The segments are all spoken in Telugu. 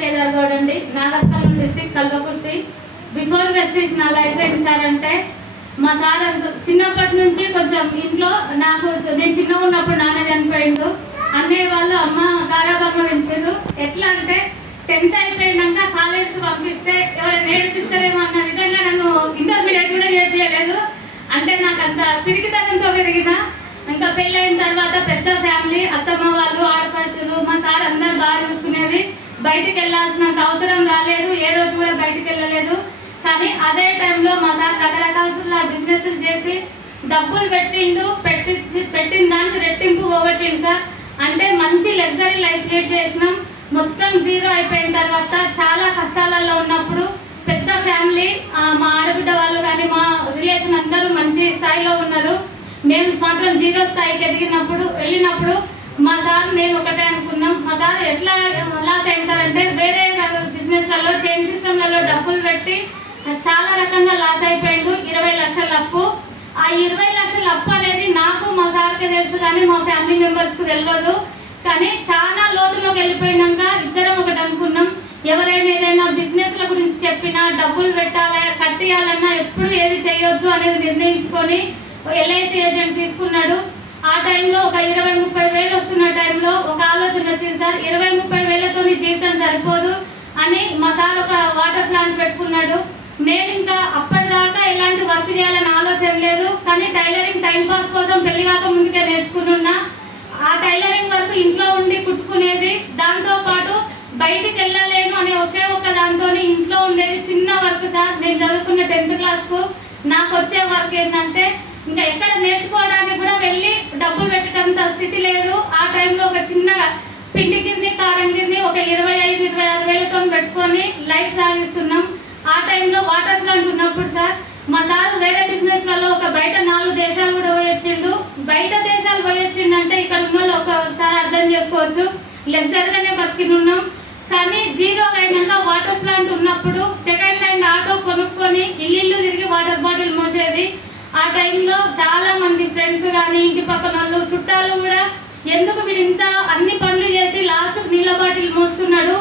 కేదార్ గౌడ్ అండి, Nagarkurnool district Kalwakurthy. Before Vestige నా లైఫ్ ఏంటి సార్ అంటే, మా సార్ చిన్నప్పటి నుంచి కొంచెం ఇంట్లో నేను చిన్నగా ఉన్నప్పుడు నాన్న చనిపోయిండు. అన్నయ్య వాళ్ళు అమ్మ గారాబంగా పెంచారు. ఎట్లా అంటే 10th అయిపోయినాక కాలేజ్కి పంపిస్తే ఎవరైనా నేర్పిస్తారేమో అన్న విధంగా నన్ను ఇంటర్మీడియట్ కూడా చేర్పించలేదు. అంటే నాకు అంత పిరికితనంతో పెరిగిన. ఇంకా పెళ్ళైన తర్వాత పెద్ద ఫ్యామిలీ, అత్తమ్మ వాళ్ళు, ఆడపడుచులు, మా సార్ అందరు బాగా చూసుకునేది. బయటికి వెళ్ళాల్సినంత అవసరం రాలేదు, ఏ రోజు కూడా బయటికి వెళ్ళలేదు. కానీ అదే టైంలో మా సార్ రకరకాల బిజినెస్లు చేసి డబ్బులు పెట్టిన దానికి రెట్టింపు పోగొట్టిండు సార్. అంటే మంచి లగ్జరీ లైఫ్ లీడ్ చేసినాం. మొత్తం జీరో అయిపోయిన తర్వాత చాలా కష్టాలలో ఉన్నప్పుడు పెద్ద ఫ్యామిలీ, మా ఆడబిడ్డ వాళ్ళు కానీ మా రిలేషన్ అందరూ మంచి స్థాయిలో ఉన్నారు. మేము మాత్రం జీరో స్థాయికి వెళ్ళినప్పుడు మా సార్ నేను ఒకటే అనుకున్నాం. మా సార్ ఎట్లా లాస్ అయింటారంటే వేరే బిజినెస్లలో చైన్ సిస్టమ్లలో డబ్బులు పెట్టి చాలా రకంగా లాస్ అయిపోయిండు. 20 లక్షల అప్పు. ఆ 20 లక్షల అప్పు అనేది నాకు మా సార్కి తెలుసు కానీ మా ఫ్యామిలీ మెంబర్స్కి తెలియదు. కానీ చాలా లోతులోకి వెళ్ళిపోయినాక ఇద్దరం ఒకటి అనుకున్నాం, ఎవరైనా ఏదైనా బిజినెస్ల గురించి చెప్పినా డబ్బులు పెట్టాలా కట్టియాలన్నా ఎప్పుడు ఏది చేయొద్దు అనేది నిర్ణయించుకొని LIC ఏజెంట్ తీసుకున్నాడు. ఆ టైంలో ఒక 20-30 వేలు వస్తున్న టైంలో ఒక ఆలోచన వచ్చింది సార్, 20-30 వేలతో జీవితం సరిపోదు అని మా సార్ ఒక వాటర్ ప్లాంట్ పెట్టుకున్నాడు. నేను ఇంకా అప్పటిదాకా ఎలాంటి వర్క్ చేయాలని ఆలోచన లేదు. కానీ టైలరింగ్ టైంపాస్ కోసం పెళ్లి కాక ముందుకే నేర్చుకున్నా. ఆ టైలరింగ్ వర్క్ ఇంట్లో ఉండి కుట్టుకునేది. దాంతో పాటు బయటికి వెళ్ళలేను అనే ఒక్క దాంతో ఇంట్లో ఉండేది చిన్న వర్క్ సార్. నేను చదువుకున్న 10th క్లాస్కు నాకు వచ్చే వర్క్ ఏంటంటే ఇంకా ఎక్కడ నేర్చుకోవడానికి కూడా వెళ్ళి డబ్బులు పెట్టేంత స్థితి లేదు. ఆ టైంలో ఒక చిన్నగా పిండి కింది కారం కింది ఒక 25-26 వేలతో పెట్టుకొని లైఫ్ సాగిస్తున్నాం. ఆ టైంలో వాటర్ ప్లాంట్ ఉన్నప్పుడు సార్ మా సార్ వేరే బిజినెస్లలో ఒక బయట 4 దేశాలు కూడా పోయొచ్చిండు. బయట దేశాలు పోయొచ్చిండంటే ఇక్కడ ఉన్న వాళ్ళు ఒకసారి అర్థం చేసుకోవచ్చు, లగ్జరీగానే బతికినున్నాం. కానీ జీరో అయినాక వాటర్ ప్లాంట్ ఉన్నప్పుడు సెకండ్ హ్యాండ్ ఆటో కొనుక్కొని ఇల్లు తిరిగి వాటర్ బాటిల్ మోసేది. ఆ టైంలో చాలా మంది ఫ్రెండ్స్ కానీ ఇంటి పక్కన వాళ్ళు చుట్టాలు కూడా ఎందుకు వీడు ఇంత అన్ని పనులు చేసి లాస్ట్ నీళ్ళ బాటిల్ మోస్తున్నాడు.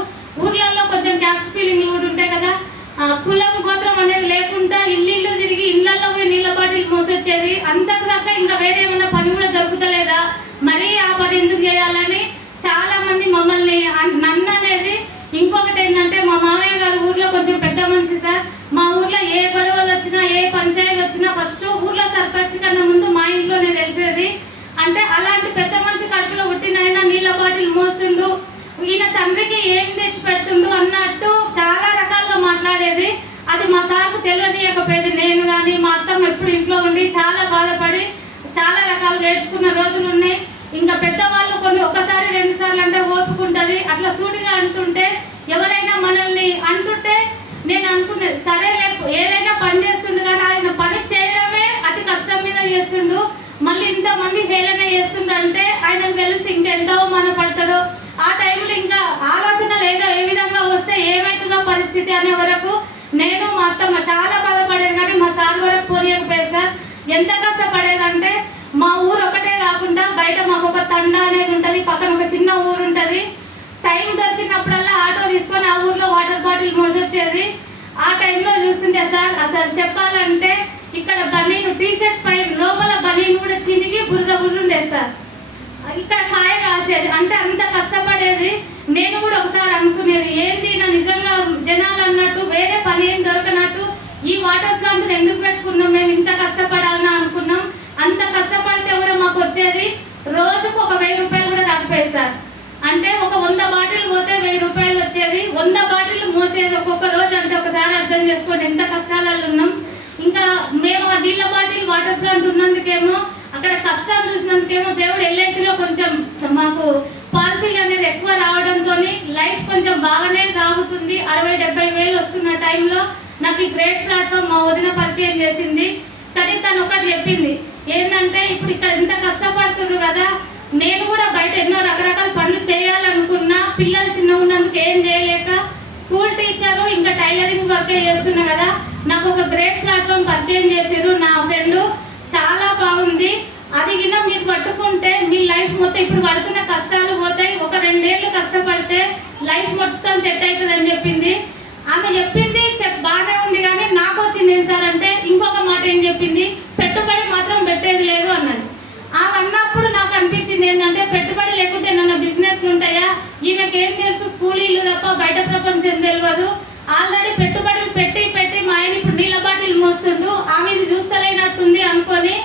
ఊర్లలో కొంచెం క్యాస్ట్ ఫీలింగ్ కూడా ఉంటాయి కదా, కులం గోత్రం అనేది లేకుండా ఇల్లు తిరిగి ఇళ్లలో పోయి నీళ్ళ బాటిల్ మోసొచ్చేది. అంతకు దాకా ఇంకా వేరే ఏమైనా పని కూడా దొరుకుతలేదా, మరీ ఆ పని ఎందుకు చేయాలని చాలా మంది మమ్మల్ని నన్ను అనేది. ఇంకొకటి ఏంటంటే మా మామయ్య గారు ఊర్లో కొంచెం పెద్ద మనిషి సార్. మా ఊర్లో ఏ గొడవలు వచ్చినా ఏ పంచాయతీ వచ్చినా ఫస్ట్ ఊర్లో సర్పంచ్ కన్నా ముందు మా ఇంట్లోనే తెలిసేది. అంటే అలాంటి పెద్ద మనిషి కడుపులో పుట్టినైనా నీళ్ళ బాటిల్ మోస్తుండు, ఈయన తండ్రికి ఏం తెచ్చి పెడుతుండు అన్నట్టు చాలా రకాలుగా మాట్లాడేది. అది మా సార్కు తెలియనియకపోయేది. నేను కానీ మా అత్తమ్మ ఎప్పుడు ఇంట్లో ఉండి చాలా బాధపడి చాలా రకాలుగా ఏడ్చుకున్న రోజులు ఉన్నాయి. ఇంకా పెద్దవాళ్ళు కొన్ని ఒకసారి 2 సార్లు అంటే ఓపుకుంటుంది. అట్లా సూటిగా అంటుంటే ఎవరైనా మనల్ని అంటుంటే నేను అనుకునేది సరే ఏదైనా పని చేస్తుండు కానీ ఆయన పని చేయడమే అతి కష్టం మీద చేస్తుండు, మళ్ళీ ఇంతమంది హేళన చేస్తుండు అంటే ఆయనకు తెలిసి ఇంకెంత అవమానపడతాడో. ఆ టైంలో ఇంకా ఆలోచనలు ఏదో ఏ విధంగా వస్తే ఏమవుతుందో పరిస్థితి అనే వరకు నేను మా అత్తమ్మ చాలా బాధపడేది. కానీ మా సార్ వరకు పోనీయకపోయేది సార్. ఎంత కష్టపడేదంటే మా ఊరు ఒకటే కాకుండా బయట మాకు ఒక తండ అనేది ఉంటుంది, పక్కన ఒక చిన్న ఊరు ఉంటుంది. టైం దొరికినప్పుడల్లా ఆటో తీసుకొని ఆ ఊర్లో వాటర్ బాటిల్ మోసొచ్చేది. ఆ టైంలో చూస్తుంటే సార్ అసలు చెప్పాలంటే ఇక్కడ బనీను టీషర్ట్ పై లోపల బనీను కూడా చినిగి బురద ఉండేది సార్. ఇక్కడ కాయ రాసేది. అంటే అంత కష్టపడేది. నేను కూడా ఒకసారి అనుకునేది ఏంటి నా నిజంగా జనాలు అన్నట్టు వేరే పని ఏం దొరకనట్టు ఈ వాటర్ ప్లాంట్ ఎందుకు పెట్టుకున్నాం, మేము ఇంత కష్టపడాలని అనుకున్నాం. అంత కష్టపడితే కూడా మాకు వచ్చేది రోజుకు ఒక 1000 రూపాయలు కూడా తగ్గిపోయేది సార్. అంటే ఒక 100 బాటిల్ పోతే 1000 రూపాయలు వచ్చేది. 100 బాటిల్ మోసేది ఒక్కొక్క రోజు. అంటే ఒకసారి అర్థం చేసుకోండి ఎంత కష్టాలలో ఉన్నాం. ఇంకా మేము ఆ నీళ్ళ బాటిల్ వాటర్ ప్లాంట్ ఉన్నందుకేమో అక్కడ కష్టాలు చూసినందుకేమో దేవుడు LICలో కొంచెం మాకు పాలసీ అనేది ఎక్కువ రావడంతో లైఫ్ కొంచెం బాగానే సాగుతుంది. 60-70 వేలు వస్తున్న టైంలో నాకు ఈ గ్రేట్ ప్లాట్ఫామ్ మా వదిన పరిచయం చేసింది. కానీ తను ఒకటి చెప్పింది ఏంటంటే ఇప్పుడు ఇక్కడ ఇంత కష్టపడుతున్నారు కదా, నేను కూడా బయట ఎన్నో రకరకాల పనులు చేయాలనుకున్నా, పిల్లలు చిన్నగా ఉన్నందుకు ఏం చేయలేక స్కూల్ టీచరు ఇంకా టైలరింగ్ వర్కే చేస్తున్నా కదా, నాకు ఒక గ్రేట్ ప్లాట్ఫామ్ పరిచయం చేసారు నా ఫ్రెండ్. చాలా బాగుంది. అది కింద మీరు పట్టుకుంటే మీ లైఫ్ మొత్తం ఇప్పుడు పడుతున్న కష్టాలు పోతాయి. ఒక 2 ఏళ్ళు కష్టపడితే లైఫ్ మొత్తం సెట్ అవుతుంది అని చెప్పింది. ఆమె చెప్పింది బాగానే ఉంది, కానీ నాకు వచ్చింది ఏం సార్ అంటే ఇంకొక మాట ఏం చెప్పింది, పెట్టుబడి మాత్రం పెట్టేది లేదు అన్నది. ఆమె అన్నప్పుడు నాకు అనిపించింది ఏంటంటే పెట్టుబడి లేకుంటే ఏమన్నా బిజినెస్లు ఉంటాయా, ఈమెకి ఏం తెలుసు, స్కూల్ ఇల్లు తప్ప బయట ప్రపంచం తెలియదు. ఆల్రెడీ పెట్టుబడులు పెట్టి పెట్టి మా ఆయన ఇప్పుడు నీళ్ళ బాటిల్ మోస్తుండు, ఆమె ఇది చూస్తలేనట్టుంది అనుకొని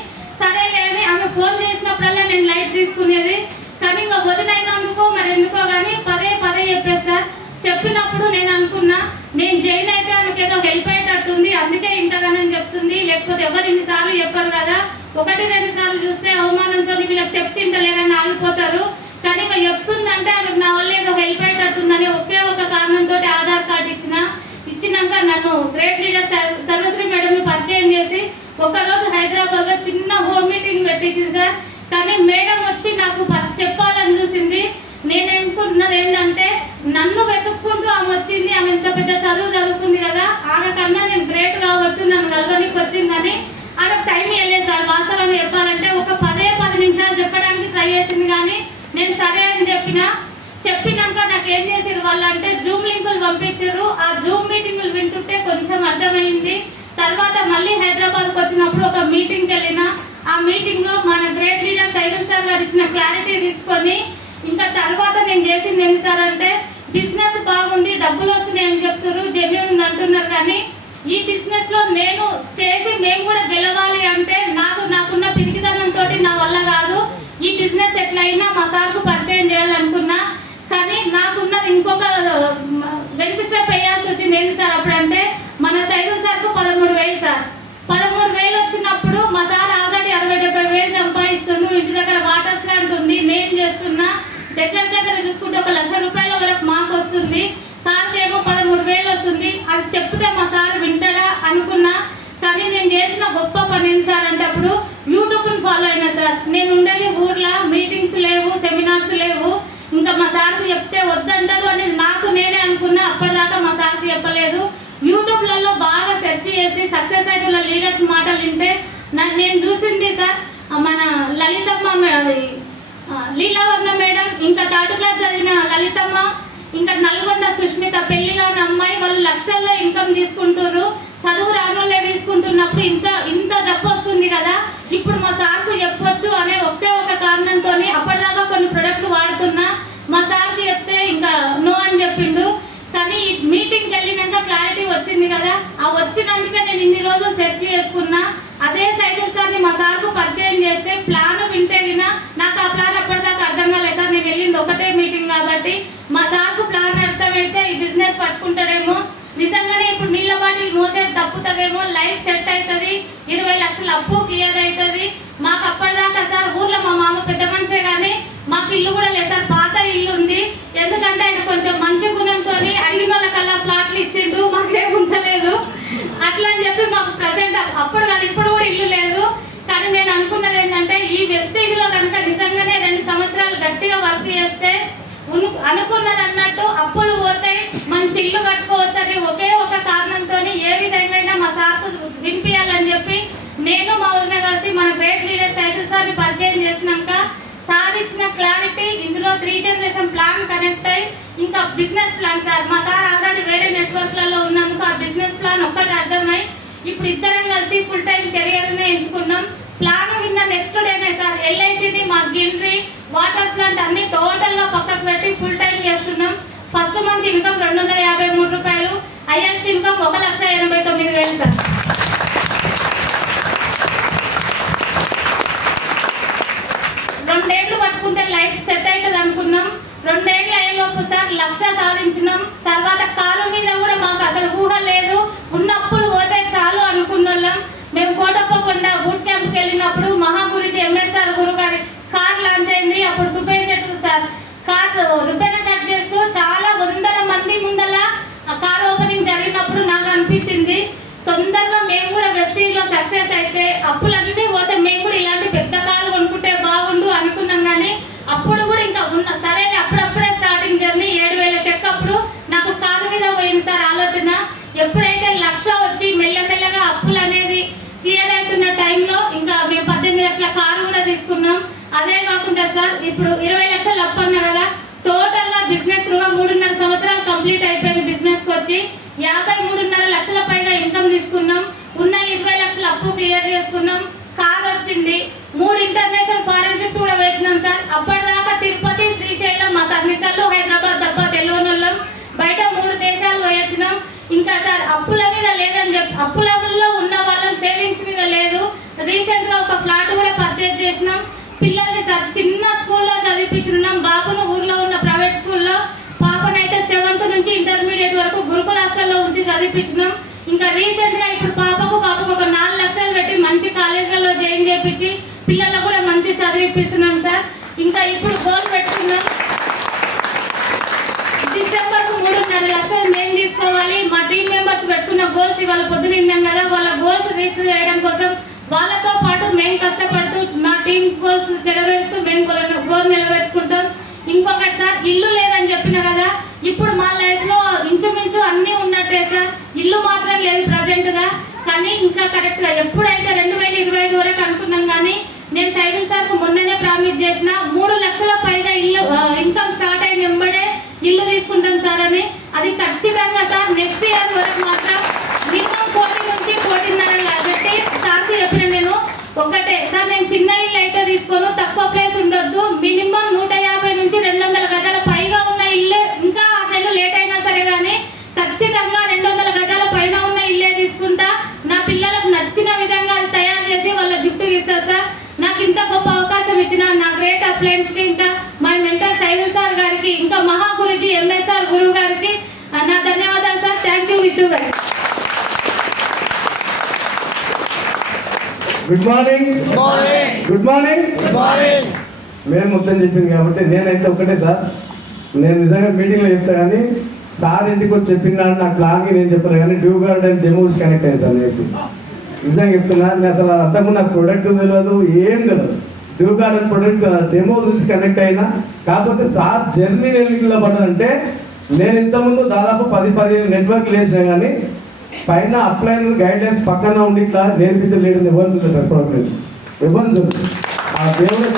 సరేలే అని ఆమె ఫోన్ చేసినప్పుడల్లా నేను లైట్ తీసుకునేది. కానీ ఇంకా వదినైనందుకో మరి ఎందుకో కానీ పదే పదే చెప్పేస్తారు. చెప్పినప్పుడు నేను అనుకున్నా నేను జైన్ అయితే ఆమెకి ఏదో హెల్ప్ అయ్యేటట్టుంది, అందుకే ఇంతగానో చెప్తుంది, లేకపోతే ఎవరు ఇన్నిసార్లు చెప్పరు కదా, 1-2 సార్లు చూస్తే అవమానంతో వీళ్ళకి చెప్తింటలేరని ఆగిపోతారు. కానీ ఆమె చెప్తుందంటే ఆమెకు నా వల్ల ఏదో హెల్ప్ అయ్యేటట్టుందని ఒకే ఒక కారణంతో ఆధార్ కార్డు ఇచ్చినాక నన్ను గ్రేట్ లీడర్ సర్వశ్రీ మేడంని పరిచయం చేసి ఒకరోజు హైదరాబాద్లో చిన్న హోమ్ మీటింగ్ పెట్టించింది సార్. కానీ మేడం వచ్చి నాకు చెప్పాలని చూసింది. నేను అనుకున్నది ఏంటంటే నన్ను వెతుక్కుంటూ ఆమె వచ్చింది, ఆమె ఇంత పెద్ద చదువు చదువుకుంది కదా, ఆమె కన్నా నేను గ్రేట్ కావచ్చు, నన్ను కలవనికి వచ్చిందని ఆమెకు టైం ఇవ్వలేదు సార్. వాస్తవంగా చెప్పాలంటే ఒక 10 నిమిషాలు చెప్పడానికి ట్రై చేసింది, కానీ నేను సరే అని చెప్పినాక నాకు ఏం చేసారు వాళ్ళు అంటే జూమ్ లింకులు పంపించారు. ఆ జూమ్ మీటింగులు వింటుంటే కొంచెం అర్థమైంది. తర్వాత మళ్ళీ హైదరాబాద్కి వచ్చినప్పుడు ఒక మీటింగ్కి వెళ్ళిన, ఆ మీటింగ్లో మన గ్రేట్ లీడర్ సైదుల్ సార్ గారు ఇచ్చిన క్లారిటీ తీసుకొని ఇంకా తర్వాత నేను చేసింది ఏంటి సార్ అంటే బిజినెస్ బాగుంది, డబ్బులు వస్తున్నాయని చెప్తారు, జెన్యూన్ ఉంది అంటున్నారు, కానీ ఈ బిజినెస్లో నేను చేసి మేము కూడా గెలవాలి అంటే నాకున్న పిరికిదనంతో నా వల్ల కాదు. ఈ బిజినెస్ ఎట్లయినా మా సార్కు పరిచయం చేయాలనుకున్నా, కానీ నాకున్నది ఇంకొక వెనక స్టెప్ వేయాల్సి వచ్చింది. ఏంటి సార్ అప్పుడంటే మన సైదుల్ సార్కు 13,000 సార్. 13,000 వచ్చినప్పుడు మా సార్ ఆల్రెడీ 60-70,000 సంపాదిస్తుండు, ఇంటి దగ్గర వాటర్ ప్లాంట్ ఉంది, నేను చేస్తున్నా, దగ్గర చూసుకుంటే 1,00,000 రూపాయల వరకు మాకు వస్తుంది, సార్కి ఏమో 13,000 వస్తుంది. అది చెప్తే మా సార్ వింటాడా అనుకున్నా. కానీ నేను చేసిన గొప్ప పని ఏంటి సార్ అంటే అప్పుడు యూట్యూబ్ని ఫాలో అయినా సార్. నేను ఉండేది ఊర్లో, మీటింగ్స్ లేవు, సెమినార్స్ లేవు, ఇంకా మా సార్కి చెప్తే వద్దంటారు అని నాకు నేనే అనుకున్నా. అప్పటిదాకా మా సార్కి చెప్పలేదు. యూట్యూబ్లలో బాగా సెర్చ్ చేసి సక్సెస్ అయిన లీడర్స్ మాటలు వింటే నేను చూసింది సార్ మన లలితమ్మ లీలావర్ణ మేడం, ఇంకా 3rd క్లాస్ చదివిన లలితమ్మ, ఇంకా నల్గొండ సుష్మిత, పెళ్లి కాని అమ్మాయి, వాళ్ళు లక్షల్లో ఇన్కమ్ తీసుకుంటారు. చదువు రానోళ్ళే తీసుకుంటున్నప్పుడు ఇంత డబ్బు వస్తుంది కదా, ఇప్పుడు మా సార్కు చెప్పొచ్చు అనే ఒకే ఒక కారణంతో అప్పటిదాకా కొన్ని ప్రొడక్ట్లు వాడుతున్నా. మా సార్కి చెప్తే ఇంకా నో అని చెప్పిండు. కానీ ఈ మీటింగ్కి వెళ్ళినాక క్లారిటీ వచ్చింది కదా, ఆ వచ్చినందుకే నేను ఇన్ని రోజులు సెర్చ్ చేసుకున్నా. అదే సైదుల్ సార్ని మా సార్కు పరిచయం చేస్తే ప్లాన్ వింటే వినా నాకు ఆ ప్లాన్ అప్పటిదాకా అర్థం కాలేదు సార్. నేను వెళ్ళింది ఒకటే మీటింగ్ కాబట్టి మా సార్కు ప్లాన్ అర్థమైతే ఈ బిజినెస్ పట్టుకుంటాడేమో, నిజంగానే ఇప్పుడు నీళ్ళ బాటిల్ మోసేది తప్పుతుందేమో, లైఫ్ సెట్ అవుతుంది, 20 లక్షల అప్పు క్లియర్ అవుతుంది. మాకు అప్పటిదాకా సార్ ఊర్లో మా మామ పెద్ద మనిషే, కానీ మాకు ఇల్లు కూడా లేదు సార్, పాత ఇల్లు ఉంది. ఎందుకంటే ఆయన కొంచెం మంచి గుణంతో అడిగిన వాళ్ళకల్లా ప్లాట్లు ఇచ్చిండు, మాకేం ఉంచలేదు. అట్లా అని చెప్పి మాకు ప్రజెంట్ అప్పుడు కాదు ఇప్పుడు కూడా ఇల్లు లేదు. కానీ నేను అనుకున్నది ఏంటంటే ఈ వెస్టేజ్లో కనుక నిజంగానే 2 సంవత్సరాలు గట్టిగా వర్క్ చేస్తే అనుకున్నది అన్నట్టు అప్పులు పోతాయి, మంచి ఇల్లు కట్టుకోవచ్చు అని ఒకే ఒక కారణంతో ఏ విధంగా మా సార్కు వినిపించాలని చెప్పి నేను మా వదిన కలిసి మన గ్రేట్ లీడర్ సైదుల్ సార్ని పరిచయం చేసినాక సార్ ఇచ్చిన క్లారిటీ ఇందులో 3 జనరేషన్ ప్లాన్ కనెక్ట్ అయ్యి ఇంకా బిజినెస్ ప్లాన్ సార్ మా సార్ ఆల్రెడీ వేరే నెట్వర్క్లలో ఉన్నందుకు ఆ బిజినెస్ ప్లాన్ ఒక్కటి అర్థమై ఇప్పుడు ఇద్దరం కలిసి ఫుల్ టైం కెరియర్నే ఎంచుకున్నాం. ప్లాన్ విన్న నెక్స్ట్ డేనే సార్ LICని మా గిన్రీ వాటర్ ప్లాంట్ అన్ని టోటల్గా పక్కకు పెట్టి ఫుల్ టైం చేస్తున్నాం. ఫస్ట్ మంత్ ఇన్కమ్ 253 రూపాయలు, హైయెస్ట్ ఇన్కమ్ 1,89,000 సార్. రెండేళ్లు పట్టుకుంటే లైఫ్ సెట్ అవుతుంది అనుకున్నాం. 2 ఏళ్ళు అయ్యేలోపు సార్ 1,00,000 సాధించినాం. తర్వాత కారు మీద కూడా మాకు అసలు ఊహ లేదు, ఉన్న అప్పులు పోతే చాలు అనుకున్న వాళ్ళం. మేము కోటప్పకొండ బూట్ క్యాంప్కి వెళ్ళినప్పుడు మహాగురుజీ MSR గురువు గారి కార్ లాంచ్ అయింది. అప్పుడు Subhesh Shetty sir car ribbon cut చేస్తూ చాలా 100 మంది ముందల కార్ ఓపెనింగ్ జరిగినప్పుడు నాకు అనిపించింది తొందరగా మేము కూడా వెస్టీజ్లో సక్సెస్ అయితే అప్పులన్నీ పోతే మేము కూడా ఇలాంటి పెద్ద కారు కొనుక్కుంటే బాగుండు అనుకున్నాం. కానీ అప్పుడు కూడా ఇంకా సరే అప్పుడప్పుడే స్టార్టింగ్ జర్నీ 7,000 చెక్ అప్పుడు నాకు కారు మీద పోయింది సార్ ఆలోచన. ఎప్పుడైతే 1,00,000 వచ్చి మెల్లమెల్లగా అప్పులు అనేది క్లియర్ అవుతున్న టైంలో ఇంకా మేము 18 లక్షల కారు కూడా తీసుకున్నాం. అదే కాకుండా సార్ ఇప్పుడు 20 లక్షలు అప్పు అన్నా కదా, టోటల్గా బిజినెస్ త్రూగా 3.5 సంవత్సరాలు కంప్లీట్ అయిపోయింది. బిజినెస్కి వచ్చి 53.5 లక్షల పైగా ఇన్కమ్ తీసుకున్నాం. ఉన్న 20 లక్షల అప్పు క్లియర్ చేసుకున్నాం. కార్ వచ్చింది. 3 ఇంటర్నేషనల్ ఫారెన్ ట్రిప్స్ కూడా వేసినాం సార్. అప్పటిదాకా తిరుపతి, శ్రీశైలం, మా తన్నికల్లో, హైదరాబాద్ తప్ప తెలియనోళ్ళం. బయట 3 దేశాలు పోయొచ్చినాం. ఇంకా సార్ అప్పుల మీద లేదని చెప్పి అప్పులలో ఉన్న వాళ్ళం, సేవింగ్స్ మీద లేదు. రీసెంట్గా ఒక ఫ్లాట్ కూడా పర్చేజ్ చేసినాం. పిల్లల్ని సార్ చిన్న స్కూల్లో చదివించున్నాం. బాబును ఊర్లో ఉన్న ప్రైవేట్ స్కూల్లో, పాపనైతే 7th నుంచి ఇంటర్మీడియట్ వరకు గురుకుల హాస్టల్లో ఉంచి చదివించినాం. ఇంకా రీసెంట్గా ఇప్పుడు పాపకు ఒక 4 లక్షలు పెట్టి మంచి కాలేజీలలో జాయిన్ చేయించి పిల్లలకు కూడా మంచి చదివిపిస్తున్నాం సార్. ఇంకా ఇప్పుడు గోల్ పెట్టుకున్నాం, డిసెంబర్కు 3.5 లక్షలు మేము తీసుకోవాలి. మా టీం మెంబర్స్ పెట్టుకున్న గోల్స్ ఇవాళ పొద్దున విన్నాం కదా, వాళ్ళ గోల్స్ రీచ్ చేయడం కోసం వాళ్ళతో పాటు మేము కష్టపడుతూ మా టీం గోల్స్ నెరవేరుస్తూ మేము గోల్ నెరవేర్చుకుంటాం. ఇంకొకటి సార్, ఇల్లు లేదని చెప్పిన కదా, ఇప్పుడు మా లైఫ్లో ఇంచుమించు అన్నీ ఉన్నట్టే సార్. ఇల్లు మాత్రం లేదు ప్రజెంట్గా, కానీ ఇంకా కరెక్ట్గా ఎప్పుడైతే 2025 వరకు అనుకున్నాం. కానీ నేను సైకిల్ సార్కు మొన్ననే ప్రామిస్ చేసిన 3 లక్షల పైగా ఇల్లు ఇన్కమ్ స్టార్ట్ అయిన వెంబడే ఇల్లు తీసుకుంటాం సార్ అని. అది ఖచ్చితంగా సార్ నెక్స్ట్ ఇయర్ వరకు మాత్రం మినిమం 1 నుంచి 1.5 పెట్టి సార్కు చెప్పిన నేను ఒకటే సార్, నేను చిన్న ఇల్లు అయితే తీసుకోను, తక్కువ ప్లేస్ ఉండొద్దు, మినిమం 150 నుంచి 200 గజాల పైగా ఉన్న ఇల్లే, ఇంకా 6 నెలలు లేట్ అయినా సరే కానీ ఖచ్చితంగా 200 గజాల పైన ఉన్న ఇల్లే తీసుకుంటా. నా పిల్లలకు నచ్చిన విధంగా అది తయారు చేసి వాళ్ళ గిఫ్ట్ ఇస్తారు సార్. నాకు ఇంత గొప్ప అవకాశం ఇచ్చిన నా గ్రేట్ అప్లయన్స్కి, ఇంకా మా మెంటర్ సైదుల్ సార్ గారికి, ఇంకా మహా గురుజీ ఎంఎస్ఆర్ గురువు గారికి నా ధన్యవాదాలు సార్. Thank you. విషు గారు గుడ్ మార్నింగ్. Good morning. మేము మొత్తం చెప్పింది కాబట్టి నేనైతే ఒకటే సార్, నేను నిజంగా మీటింగ్లో చెప్తా కానీ సార్ ఇంటికి వచ్చి చెప్పినాడు నాకు ప్లాన్కి నేను చెప్పాను కానీ డ్యూ గార్డెన్ డెమోస్ కనెక్ట్ అయ్యింది సార్. నేను నిజంగా చెప్తున్నా, నేను అసలు అంతకు నాకు ప్రొడక్ట్ తెలియదు, ఏం తెలియదు. డ్యూ గార్డెన్ ప్రొడక్ట్ డెమో చూసి కనెక్ట్ అయినా. కాకపోతే సార్ జర్నీ ఎందుకు ఇలా పడ్డానంటే, నేను ఇంతకుముందు దాదాపు 10-15 నెట్వర్క్లు వేసినా కానీ పైన అప్లైన్ గైడ్ లైన్స్ పక్కన ఉండి ఇట్లా నేర్పించలేడు ఎవరు చూడలేదు సార్. ప్రొడక్ట్ ఎవరు చూడలేదు. ఆ దేవుడు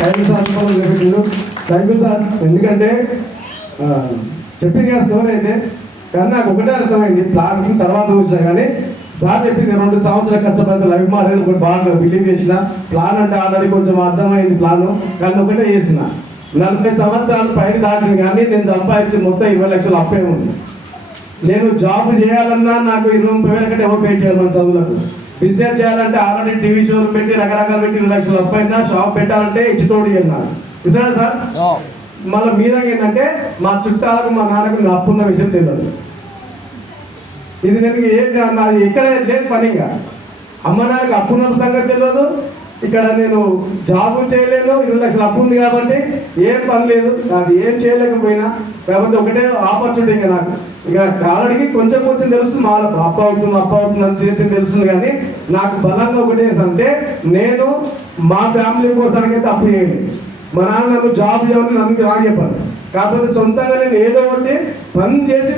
సైకిల్ సార్ నేర్పించిండు. Thank you sir. ఎందుకంటే చెప్పింది కదా స్టోరీ అయితే, కానీ నాకు ఒకటే అర్థమైంది ప్లానింగ్ తర్వాత చూసినా కానీ సార్ చెప్పింది 2 సంవత్సరాలు కష్టపడితే లైఫ్ మారేది ఒకటి బాగా బిలీవ్ చేసిన. ప్లాన్ అంటే ఆల్రెడీ కొంచెం అర్థమైంది ప్లాను, కానీ ఒకటే చేసిన. 40 సంవత్సరాలు పైన దాటింది కానీ నేను సంపాదించి మొత్తం 20 లక్షలు అప్పే ఉంది. నేను జాబ్ చేయాలన్నా నాకు 20-30 వేల కంటే ఎవరు పే చేయాలి మన చదువులకు. బిజినెస్ చేయాలంటే ఆల్రెడీ టీవీ షోలు పెట్టి రకరకాలు పెట్టి 20 లక్షలు అప్పైనా, షాప్ పెట్టాలంటే ఇచ్చితోడు అన్నారు. ఇస్తారా సార్? మళ్ళీ మీద ఏంటంటే మా చుట్టాలకు మా నాన్నకు అప్పున్న విషయం తెలియదు. ఇది నేను నాది ఎక్కడ లేదు పనిగా. అమ్మ నాన్నకి అప్పున్న సంగతి తెలియదు. ఇక్కడ నేను జాబ్ చేయలేను, 20 లక్షలు అప్పు ఉంది కాబట్టి ఏం పని లేదు, అది ఏం చేయలేకపోయినా. కాకపోతే ఒకటే ఆపర్చునిటీ ఇంకా నాకు ఇక ఆల్రెడీ కొంచెం తెలుస్తుంది, వాళ్ళకు అప్పు అవుతుంది అని చిన్న తెలుస్తుంది. కానీ నాకు బలంగా ఒకటే అంటే, నేను మా ఫ్యామిలీ కోసానికైతే అప్పు చేయలేదు. మా నాన్న నన్ను జాబ్ చేయాలని నన్ను నాకు చెప్పాలి. కాకపోతే సొంతంగా నేను ఏదో ఒకటి పని చేసి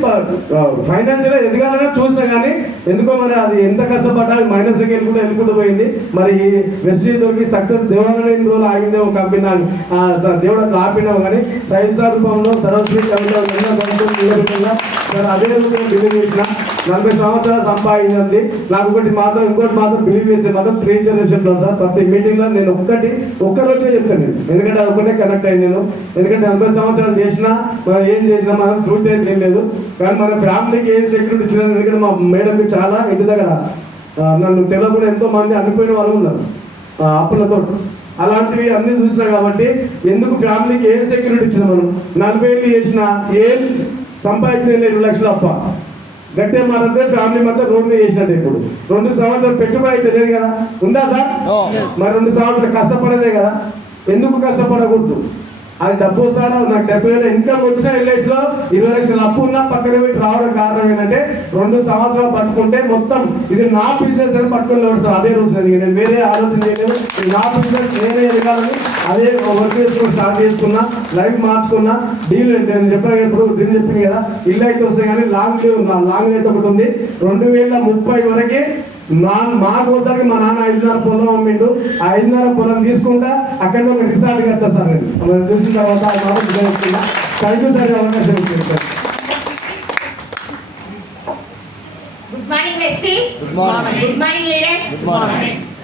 ఫైనాన్షియల్గా ఎదగాలని చూసినా కానీ ఎందుకో మరి అది ఎంత కష్టపడ్డా మైనస్కి వెళ్ళుకుంటూ పోయింది. మరి ఈ వెస్టీజ్ దొరికి సక్సెస్ దేవాలయం ఎన్ని రోజులు ఆగిందేమో కంపెనీ దేవుడు అట్లా ఆపినాము. కానీ సైన్స్ సార్ రూపంలో సరస్వతి సార్ అదే రూపంలో బిలీవ్ చేసిన 40 సంవత్సరాలు సంపాదించింది. నాకు ఇంకోటి మాత్రం బిలీవ్ చేసే మాత్రం 3 జనరేషన్లో సార్. ప్రతి మీటింగ్లో నేను ఒక్కరోజే చెప్తాను నేను, ఎందుకంటే అది ఒకటే కనెక్ట్ అయ్యి నేను. ఎందుకంటే 40 సంవత్సరాలు చేసినా మనం ఏం చేసినా మనం ఫ్రూట్ అయితే ఏం లేదు. కానీ మన ఫ్యామిలీకి ఏం సెక్యూరిటీ ఇచ్చినది. ఎందుకంటే మా మేడంకి చాలా ఇంటి దగ్గర నన్ను తెలియకుండా ఎంతో మంది అనిపోయిన వాళ్ళు ఉన్నారు అప్పులతో. అలాంటివి అన్నీ చూసినా కాబట్టి ఎందుకు ఫ్యామిలీకి ఏం సెక్యూరిటీ ఇచ్చినా మనం 40 ఏళ్ళు చేసినా ఏం సంపాదించిన 20 లక్షలు అప్ప గట్టే మాట్లాడితే ఫ్యామిలీ మొత్తం రోడ్ మీద చేసినట్టు. ఇప్పుడు 2 సంవత్సరాలు పెట్టుబడి అయితే లేదు కదా, ఉందా సార్? మరి 2 సంవత్సరాలు కష్టపడదే కదా, ఎందుకు కష్టపడకూడదు? అది డబ్బు వస్తారా? నాకు 70,000 ఇన్కమ్ వచ్చిన ఎల్ఐసిలో 20 లక్షలు అప్పు ఉన్నా పక్కన పెట్టి రావడం కారణం ఏంటంటే 2 సంవత్సరాలు పట్టుకుంటే మొత్తం ఇది నా బిజినెస్ అని పట్టుకొని పెడతాను. అదే రోజు నేను వేరే ఆలోచన చేయలేదు. నా బిజినెస్ నేనే ఎదగాలని అదే వర్క్ చేసుకుని స్టార్ట్ చేసుకున్నా, లైఫ్ మార్చుకున్నా. డీల్ నేను చెప్పాను కదా, ఇప్పుడు డ్రీమ్ చెప్పింది కదా, ఇల్లు అయితే వస్తాయి కానీ లాంగ్ అయితే ఒకటి ఉంది. 2030 వరకే మా కోసానికి మా నాన్న 5.5 పొలం అమ్మిండు. ఆ 5.5 పొలం తీసుకుంటా అక్కడ ఒక రిసార్ట్ కట్టా సార్. నేను చూసిన తర్వాత థ్యాంక్ యూ సార్ అవకాశం ఇచ్చారు sir. Good morning, Vesti. Good morning. Good morning, leaders. Good morning.